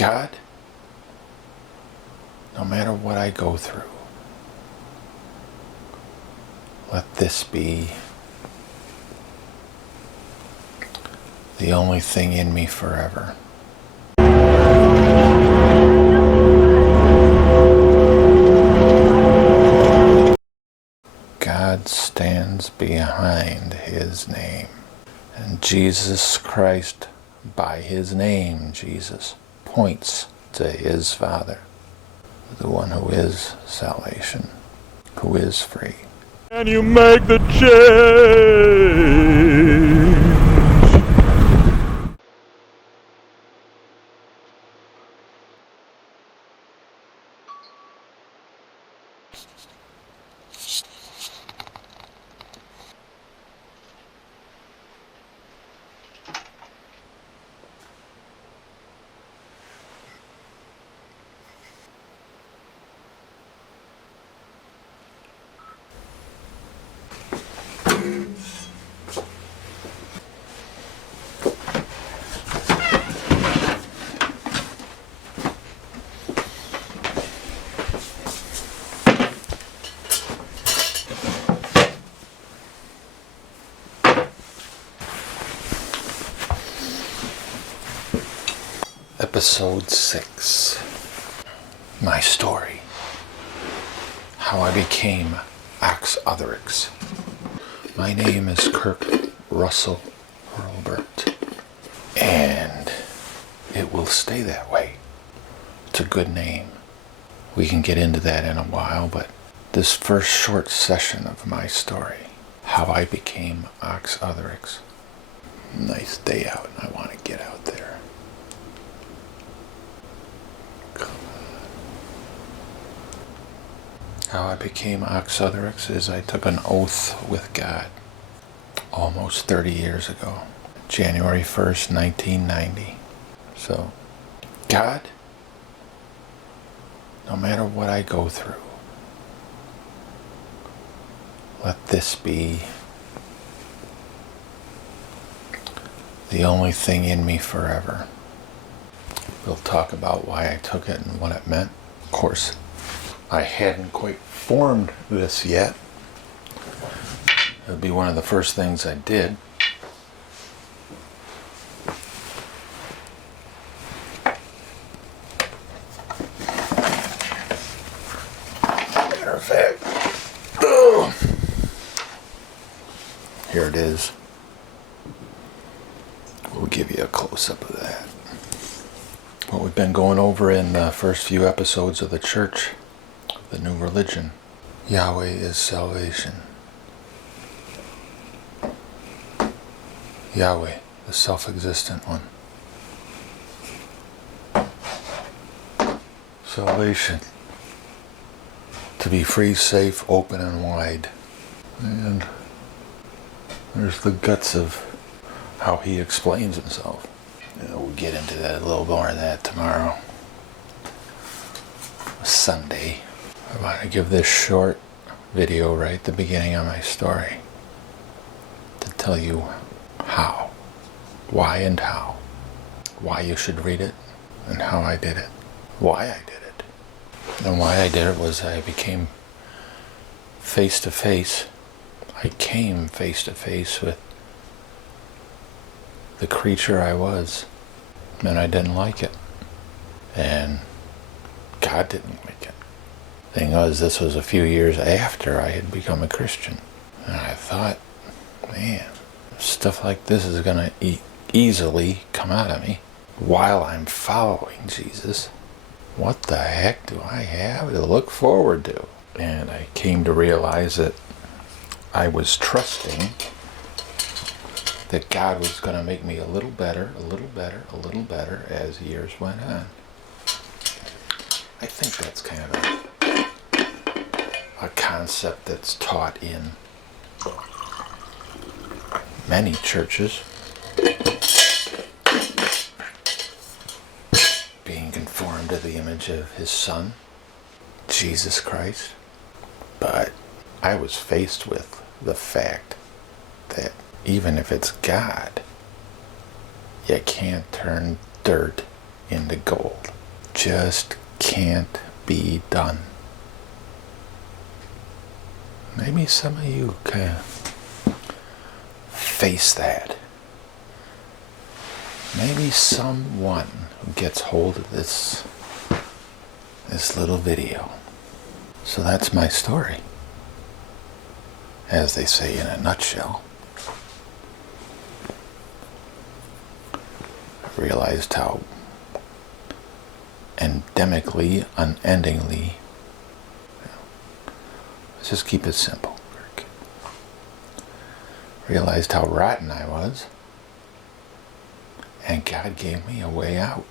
God, no matter what I go through, let this be the only thing in me forever. God stands behind his name. And Jesus Christ, by his name, Jesus, points to his Father, the one who is salvation, who is free. And you make the change. Episode 6. My story. How I became Otherix. My name is Kirk Russell Hurlbert, and it will stay that way. It's a good name. We can get into that in a while, but this first short session of my story, how I became Otherix. Nice day out, and I want to get out there. How I became Otherix is I took an oath with God almost 30 years ago, January 1st, 1990. So, God, no matter what I go through, let this be the only thing in me forever. We'll talk about why I took it and what it meant. Of course, I hadn't quite formed this yet. It would be one of the first things I did. Matter of fact, here it is. We'll give you a close-up of that. What we've been going over in the first few episodes of the church, the new religion. Yahweh is salvation. Yahweh, the self-existent one. Salvation. To be free, safe, open, and wide. And there's the guts of how he explains himself. We'll get into that a little more of that tomorrow. Sunday. I want to give this short video right at the beginning of my story to tell you how, why and how, why you should read it, and how I did it, why I did it. And why I did it was I became face to face with the creature I was, and I didn't like it, and God didn't like it. Thing was, this was a few years after I had become a Christian, and I thought, man, stuff like this is gonna easily come out of me while I'm following Jesus. What the heck do I have to look forward to? And I came to realize that I was trusting that God was going to make me a little better as years went on. I think that's kind of a concept that's taught in many churches. Being conformed to the image of his Son, Jesus Christ. But I was faced with the fact that even if it's God, you can't turn dirt into gold. Just can't be done. Maybe some of you can face that. Maybe someone who gets hold of this little video. So that's my story. As they say in a nutshell. I realized how endemically, unendingly, let's just keep it simple. Realized how rotten I was, and God gave me a way out.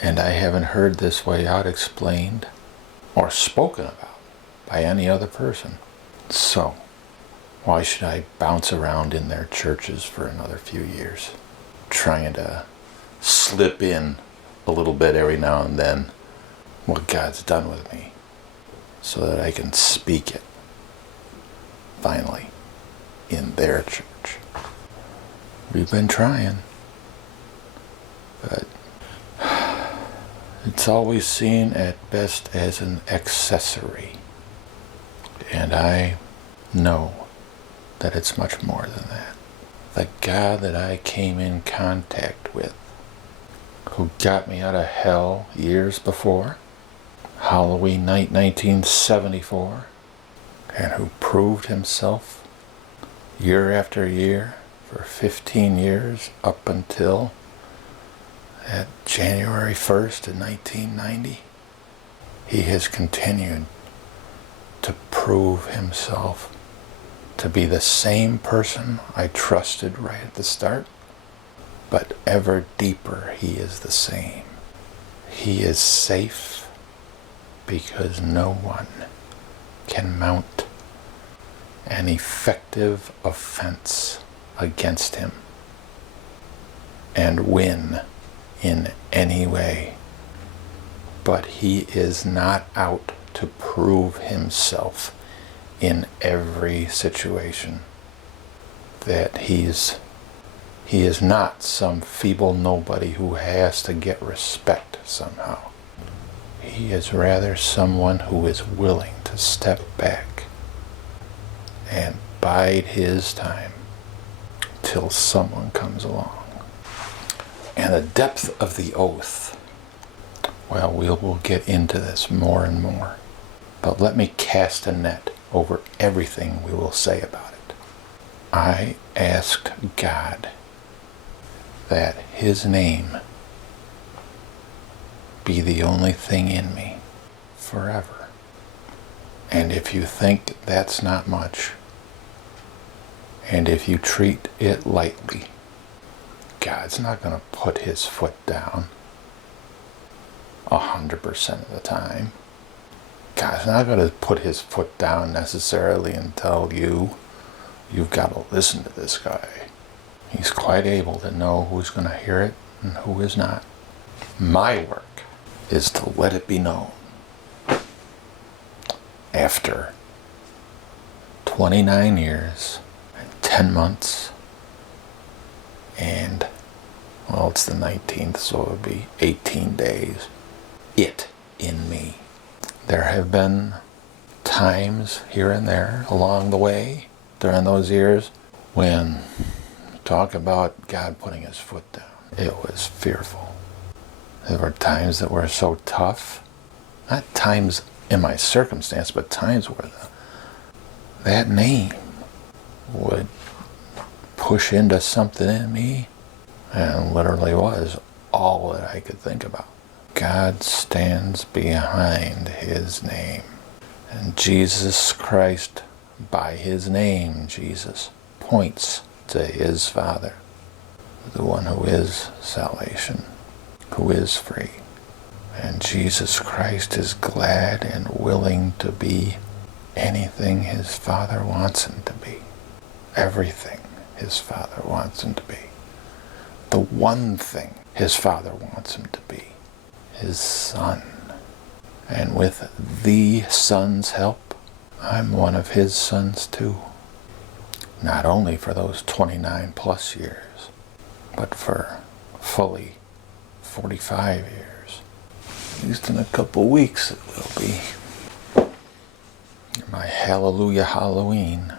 And I haven't heard this way out explained or spoken about by any other person. So, why should I bounce around in their churches for another few years, trying to slip in a little bit every now and then what God's done with me, so that I can speak it, finally, in their church? We've been trying, but it's always seen at best as an accessory. And I know that it's much more than that. The God that I came in contact with, who got me out of hell years before, Halloween night 1974, and who proved himself year after year for 15 years up until at January 1st of 1990, he has continued to prove himself to be the same person I trusted right at the start, but ever deeper he is the same. He is safe because no one can mount an effective offense against him and win in any way. But he is not out to prove himself in every situation. That he is not some feeble nobody who has to get respect somehow. He is rather someone who is willing to step back and bide his time till someone comes along. And the depth of the oath, well, we will get into this more and more. But let me cast a net over everything we will say about it. I asked God that his name be the only thing in me forever. And if you think that's not much, and if you treat it lightly, God's not going to put his foot down 100% of the time. God's not going to put his foot down necessarily and tell you've got to listen to this guy. He's quite able to know who's going to hear it and who is not. My work is to let it be known after 29 years and 10 months and, well, it's the 19th, so it would be 18 days. It in me. There have been times here and there along the way during those years when, talk about God putting his foot down, it was fearful. There were times that were so tough, not times in my circumstance, but times where that name would push into something in me, and literally was all that I could think about. God stands behind his name. And Jesus Christ, by his name, Jesus, points to his Father, the one who is salvation, who is free. And Jesus Christ is glad and willing to be anything his Father wants him to be. Everything his Father wants him to be. The one thing his Father wants him to be. His Son. And with the Son's help, I'm one of his sons too. not only for those 29 plus years, but for fully 45 years. At least in a couple weeks it will be my Hallelujah Halloween.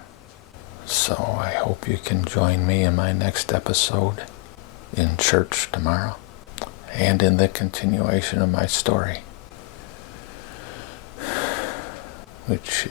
So I hope you can join me in my next episode in church tomorrow and in the continuation of my story, which